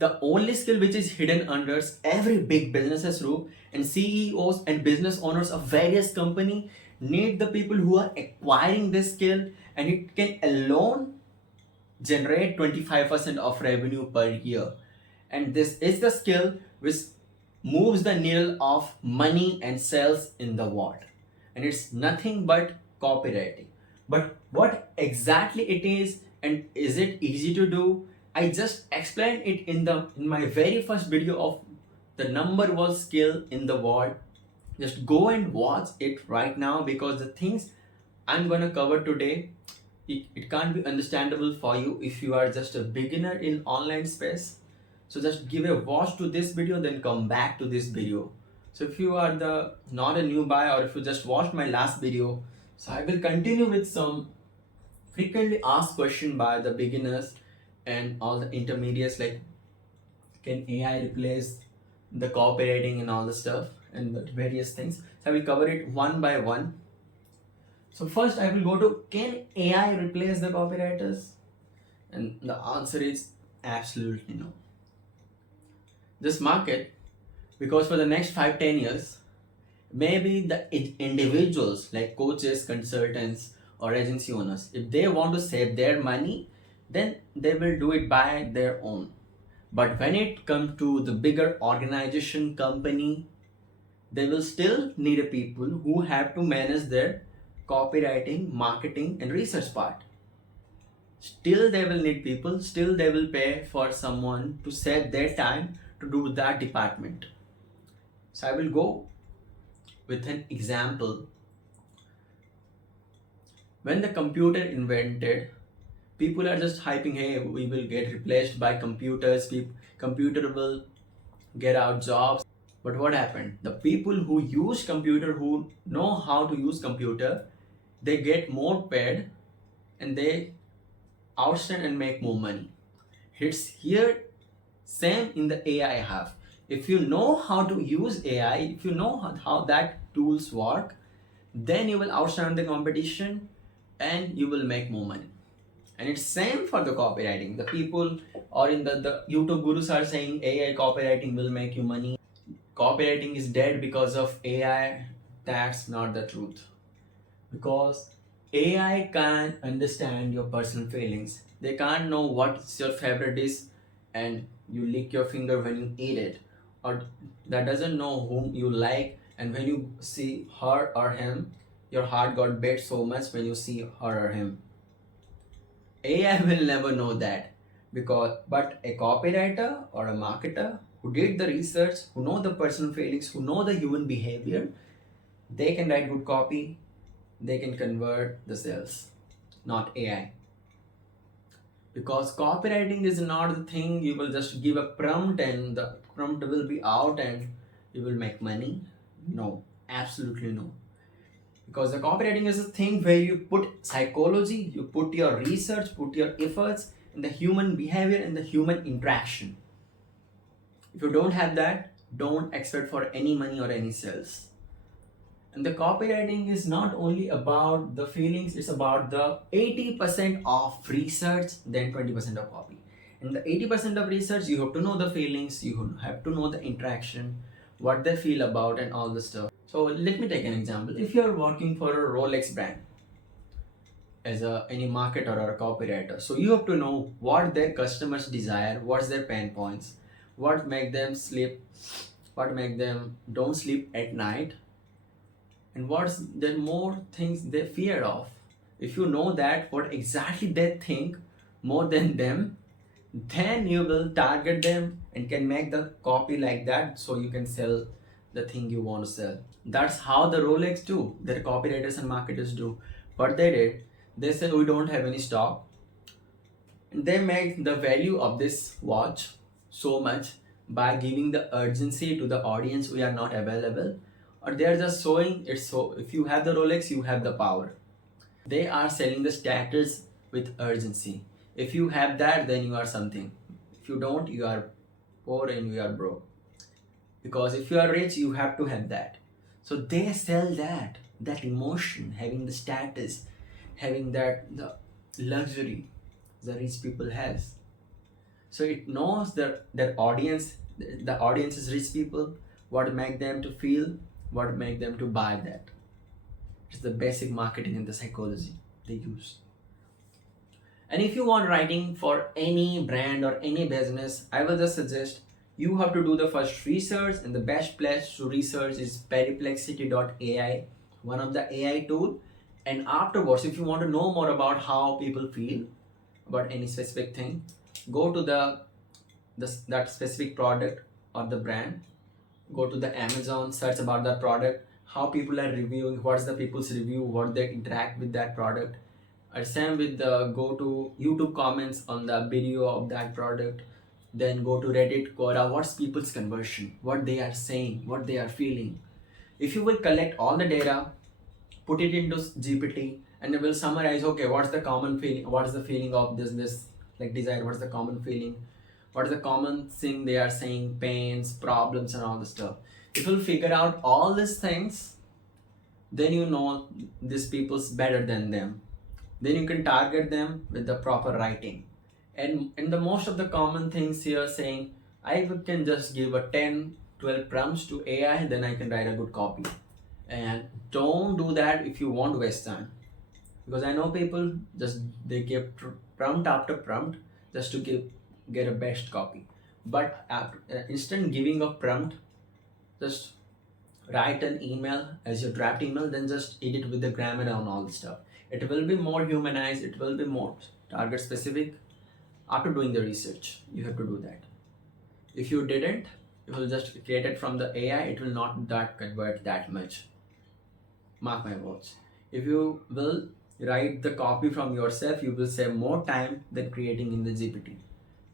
The only skill which is hidden under every big business's roof, and CEOs and business owners of various company need the people who are acquiring this skill, and it can alone generate 25% of revenue per year. And this is the skill which moves the needle of money and sales in the world. And it's nothing but copywriting. But what exactly it is, and is it easy to do? I just explained it in my very first video of the number one skill in the world. Just go and watch it right now, because the things I'm gonna cover today, it can't be understandable for you if you are just a beginner in online space. So just give a watch to this video, then come back to this video. So if you are the not a new buyer, or if you just watched my last video, so I will continue with some frequently asked question by the beginners and all the intermediates, like can AI replace the copywriting and all the stuff and the various things. So I will cover it one by one. So first I will go to, can AI replace the copywriters? And the answer is absolutely no. This market, because for the next 5-10 years, maybe the individuals like coaches, consultants, or agency owners, if they want to save their money, then they will do it by their own. But when it comes to the bigger organization company, they will still need a people who have to manage their copywriting, marketing, and research part. Still they will need people, still they will pay for someone to save their time to do that department. So I will go with an example. When the computer invented, people are just hyping, hey, we will get replaced by computers, computer will get our jobs. But what happened? The people who use computer, who know how to use computer, they get more paid and they outstand and make more money. It's here same in the AI have. If you know how to use AI, if you know how that tools work, then you will outstand the competition and you will make more money. And it's same for the copywriting. The people or in the YouTube gurus are saying AI copywriting will make you money. Copywriting is dead because of AI. That's not the truth. Because AI can't understand your personal feelings. They can't know what's your favorite dish and you lick your finger when you eat it, or that doesn't know whom you like, and when you see her or him, your heart got beat so much when you see her or him. AI will never know that, but a copywriter or a marketer who did the research, who know the personal feelings, who know the human behavior, they can write good copy, they can convert the sales, not AI. Because copywriting is not the thing you will just give a prompt and the prompt will be out and you will make money. No, absolutely no. Because the copywriting is a thing where you put psychology, you put your research, put your efforts in the human behavior and the human interaction. If you don't have that, don't expect for any money or any sales. And the copywriting is not only about the feelings, it's about the 80% of research, then 20% of copy. And the 80% of research, you have to know the feelings, you have to know the interaction, what they feel about and all the stuff. So let me take an example. If you're working for a Rolex brand as any marketer or a copywriter, so you have to know what their customers desire, what's their pain points, what make them sleep, what make them don't sleep at night, and what's the more things they fear of. If you know that what exactly they think more than them, then you will target them and can make the copy like that so you can sell the thing you want to sell. That's how the Rolex do, their copywriters and marketers do. What they did, they said we don't have any stock, and they make the value of this watch so much by giving the urgency to the audience, we are not available, or they are just showing it. So if you have the Rolex, you have the power. They are selling the status with urgency. If you have that, then you are something. If you don't, you are poor and you are broke. Because if you are rich, you have to have that. So they sell that emotion, having the status, having that the luxury the rich people has. So it knows their audience, the audience is rich people, what make them to feel, what make them to buy that. It's the basic marketing and the psychology they use. And if you want writing for any brand or any business, I will just suggest you have to do the first research, and the best place to research is perplexity.ai, one of the AI tool. And afterwards, if you want to know more about how people feel about any specific thing, go to that specific product or the brand, go to the Amazon, search about that product, how people are reviewing, what's the people's review, what they interact with that product. Or same with the go to YouTube comments on the video of that product, then go to Reddit, Quora, what's people's conversion, what they are saying, what they are feeling. If you will collect all the data, put it into GPT, and it will summarize, okay, what's the common feeling, what's the feeling of this like desire, what's the common feeling, what is the common thing they are saying, pains, problems, and all the stuff. If you figure out all these things, then you know these people's better than them. Then you can target them with the proper writing. And the most of the common things here saying, I can just give a 10-12 prompts to AI, then I can write a good copy. And don't do that if you want to waste time, because I know people just they give prompt after prompt just to get a best copy. But after instant giving a prompt, just write an email as your draft email, then just edit with the grammar and all the stuff. It will be more humanized, it will be more target specific. After doing the research, you have to do that. If you didn't, you will just create it from the AI, it will not that convert that much. Mark my words. If you will write the copy from yourself, you will save more time than creating in the GPT,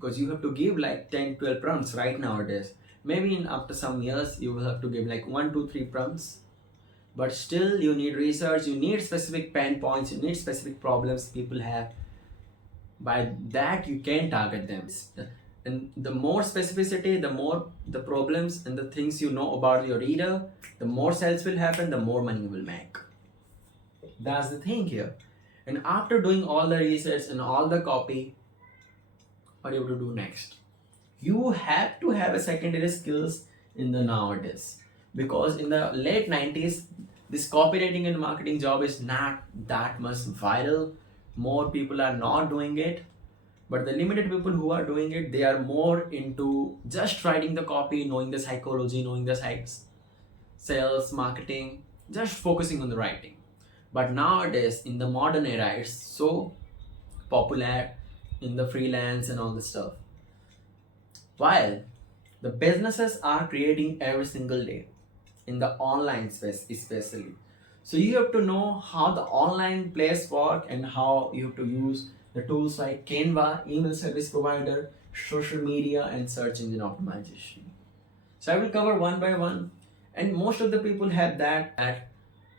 because you have to give like 10-12 prompts right nowadays. Maybe after some years you will have to give like 1-2-3 prompts, but still you need research, you need specific pain points, you need specific problems people have. By that you can target them, and the more specificity, the more the problems and the things you know about your reader, the more sales will happen, the more money you will make. That's the thing here. And after doing all the research and all the copy, what you have to do next? You have to have a secondary skills in the nowadays, because in the late 90s this copywriting and marketing job is not that much viral. More people are not doing it, but the limited people who are doing it, they are more into just writing the copy, knowing the psychology, knowing the sites, sales, marketing, just focusing on the writing. But nowadays in the modern era, it's so popular in the freelance and all this stuff, while the businesses are creating every single day in the online space especially. So you have to know how the online place work and how you have to use the tools like Canva, email service provider, social media, and search engine optimization. So I will cover one by one, and most of the people have that at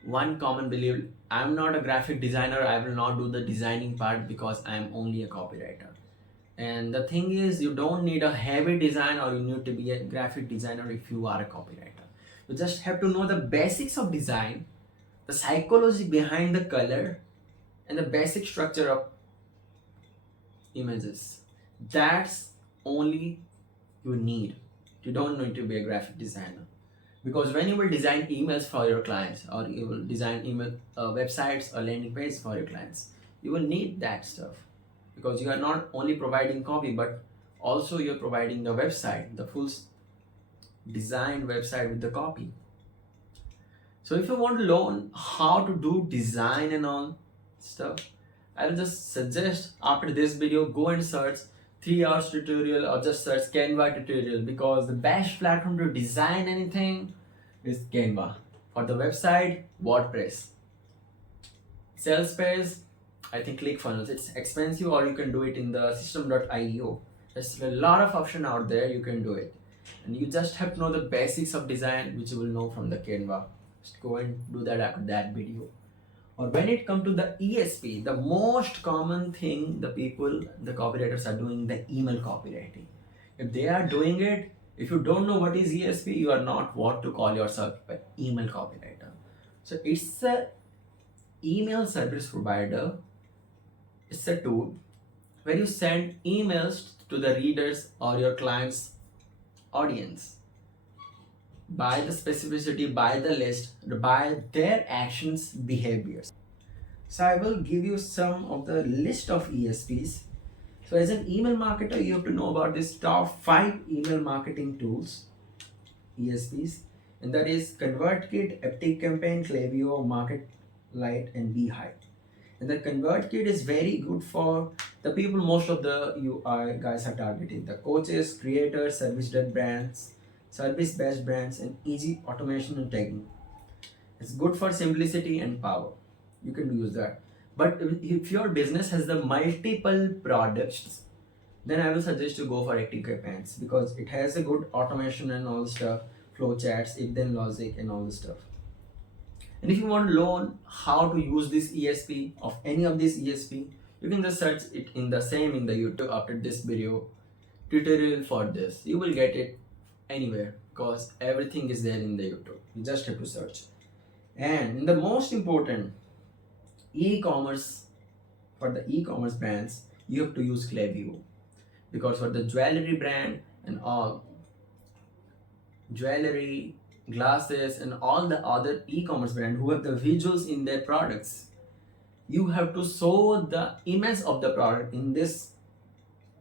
one common belief: I'm not a graphic designer, I will not do the designing part because I'm only a copywriter. And the thing is, you don't need a heavy design or you need to be a graphic designer if you are a copywriter. You just have to know the basics of design, the psychology behind the color, and the basic structure of images. That's only you need. You don't need to be a graphic designer, because when you will design emails for your clients, or you will design email websites or landing pages for your clients, you will need that stuff, because you are not only providing copy but also you're providing the website, the full designed website with the copy. So if you want to learn how to do design and all stuff, I will just suggest after this video, go and search 3 hours tutorial or just search Canva tutorial, because the best platform to design anything is Canva. For the website, WordPress. Sales page, I think ClickFunnels. It's expensive, or you can do it in the system.io. There's a lot of option out there, you can do it. And you just have to know the basics of design, which you will know from the Canva. Just go and do that after that video. Or when it comes to the ESP, the most common thing the people, the copywriters are doing, the email copywriting. If they are doing it, if you don't know what is ESP, you are not what to call yourself an email copywriter. So it's a email service provider. It's a tool where you send emails to the readers or your client's audience by the specificity, by the list, by their actions, behaviors. So I will give you some of the list of ESPs. So as an email marketer, you have to know about this top 5 email marketing tools, ESPs, and that is ConvertKit, ActiveCampaign, Klaviyo, MarketLite, and Beehive. And the ConvertKit is very good for the people most of the you guys are targeting: the coaches, creators, service-led brands, service-based brands, and easy automation and tagging. It's good for simplicity and power. You can use that. But if your business has the multiple products, then I will suggest you go for active campaigns because it has a good automation and all the stuff, flow charts, if then logic and all the stuff. And if you want to learn how to use this ESP of any of these ESP, you can just search it in the YouTube after this video tutorial for this. You will get it anywhere because everything is there in the YouTube. You just have to search. And the most important, e-commerce, for the e-commerce brands, you have to use Klaviyo, because for the jewelry brand and all jewelry, glasses, and all the other e-commerce brand who have the visuals in their products, you have to show the image of the product in this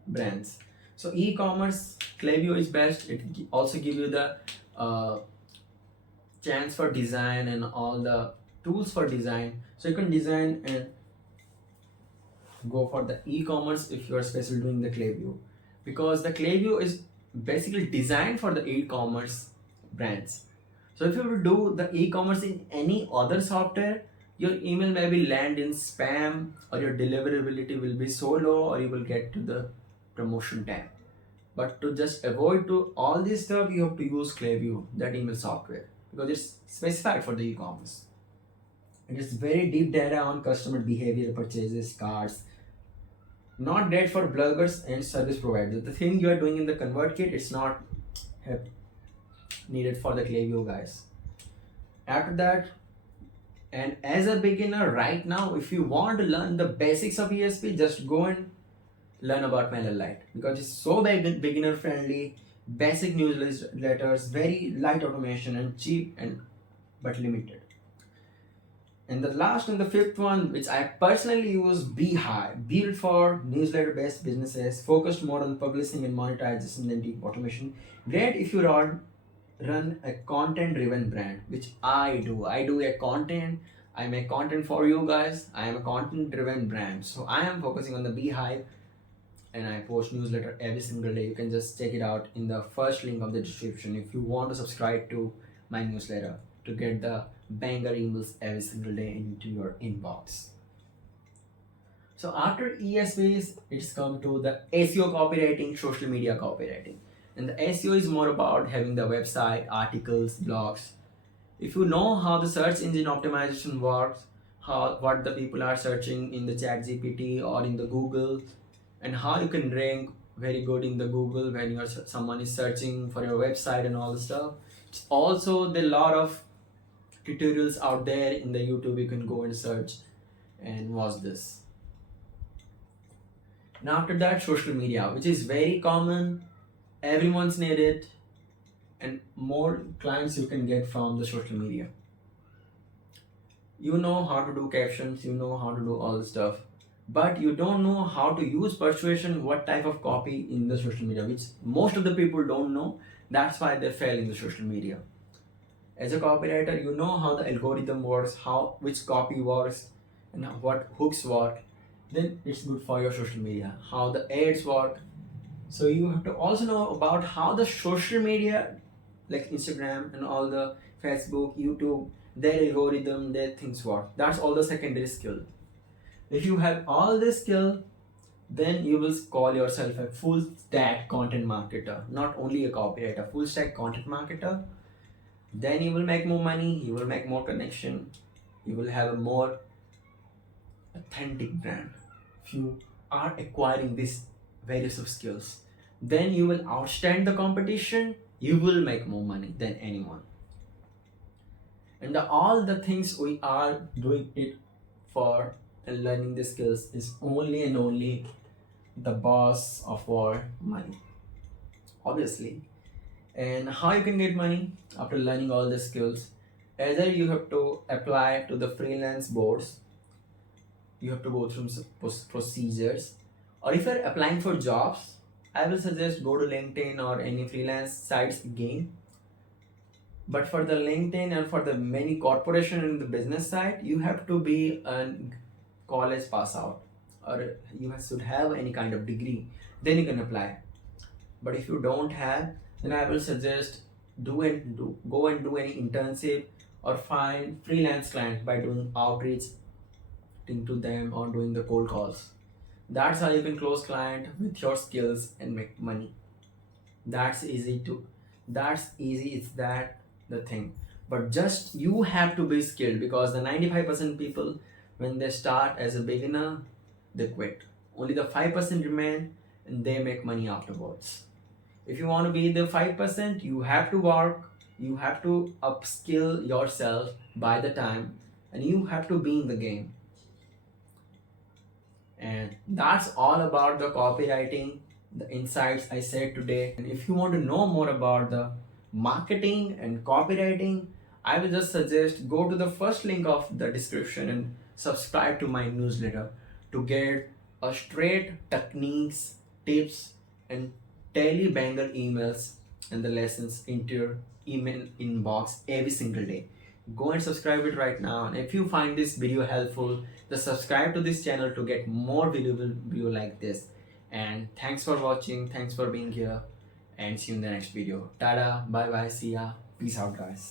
brands. So e-commerce, Klaviyo is best. It also give you the chance for design and all the tools for design. So you can design and go for the e-commerce if you are especially doing the Klaviyo, because the Klaviyo is basically designed for the e-commerce brands. So if you will do the e-commerce in any other software, your email may be land in spam, or your deliverability will be so low, or you will get to the promotion tab. But to just avoid to all this stuff, you have to use Klaviyo, that email software, because it's specified for the e-commerce. It is very deep data on customer behavior, purchases, cards. Not great for bloggers and service providers. The thing you are doing in the ConvertKit, it's not needed for the Klaviyo, guys. After that, and as a beginner right now, if you want to learn the basics of ESP, just go and learn about MailerLite, because it's so beginner friendly, basic newsletters, very light automation, and cheap and but limited. And the last and the fifth one, which I personally use, Beehive, built for newsletter-based businesses, focused more on publishing and monetization than deep automation. Great if you run a content-driven brand, which I do. I do a content. I make content for you guys. I am a content-driven brand, so I am focusing on the Beehive, and I post newsletter every single day. You can just check it out in the first link of the description if you want to subscribe to my newsletter to get the banger emails every single day into your inbox. So after ESPs, it's come to the SEO copywriting, social media copywriting. And the SEO is more about having the website, articles, blogs. If you know how the search engine optimization works, what the people are searching in the ChatGPT or in the Google, and how you can rank very good in the Google when someone is searching for your website and all the stuff. It's also there are a lot of tutorials out there in the YouTube. You can go and search and watch this. And after that, social media, which is very common, everyone's need it, and more clients you can get from the social media. You know how to do captions, you know how to do all the stuff, but you don't know how to use persuasion, what type of copy in the social media, which most of the people don't know. That's why they fail in the social media. As a copywriter, you know how the algorithm works, which copy works, and what hooks work. Then it's good for your social media, how the ads work. So you have to also know about how the social media, like Instagram and all the Facebook, YouTube, their algorithm, their things work. That's all the secondary skill. If you have all this skill, then you will call yourself a full stack content marketer, not only a copywriter, full stack content marketer. Then you will make more money, you will make more connection, you will have a more authentic brand. If you are acquiring these various of skills, then you will outstand the competition, you will make more money than anyone. And all the things we are doing it for and learning the skills is only and only the boss of all money, obviously. And how you can get money after learning all the skills? Either you have to apply to the freelance boards, you have to go through some procedures, or if you're applying for jobs, I will suggest go to LinkedIn or any freelance sites again. But for the LinkedIn and for the many corporation in the business side, you have to be a college pass out, or you should have any kind of degree, then you can apply. But if you don't have, then I will suggest go and do any internship or find freelance clients by doing outreach to them or doing the cold calls. That's how you can close client with your skills and make money. That's easy to that's easy, it's that the thing. But just you have to be skilled, because the 95% people, when they start as a beginner, they quit. Only the 5% remain and they make money afterwards. If you want to be the 5%, you have to work, you have to upskill yourself by the time, and you have to be in the game. And that's all about the copywriting, the insights I said today. And if you want to know more about the marketing and copywriting, I will just suggest go to the first link of the description and subscribe to my newsletter to get a straight techniques, tips, and daily banger emails and the lessons into your email inbox every single day. Go and subscribe it right now. And if you find this video helpful, just subscribe to this channel to get more video like this. And thanks for watching, thanks for being here, and see you in the next video. Tada, bye bye, see ya, peace out guys.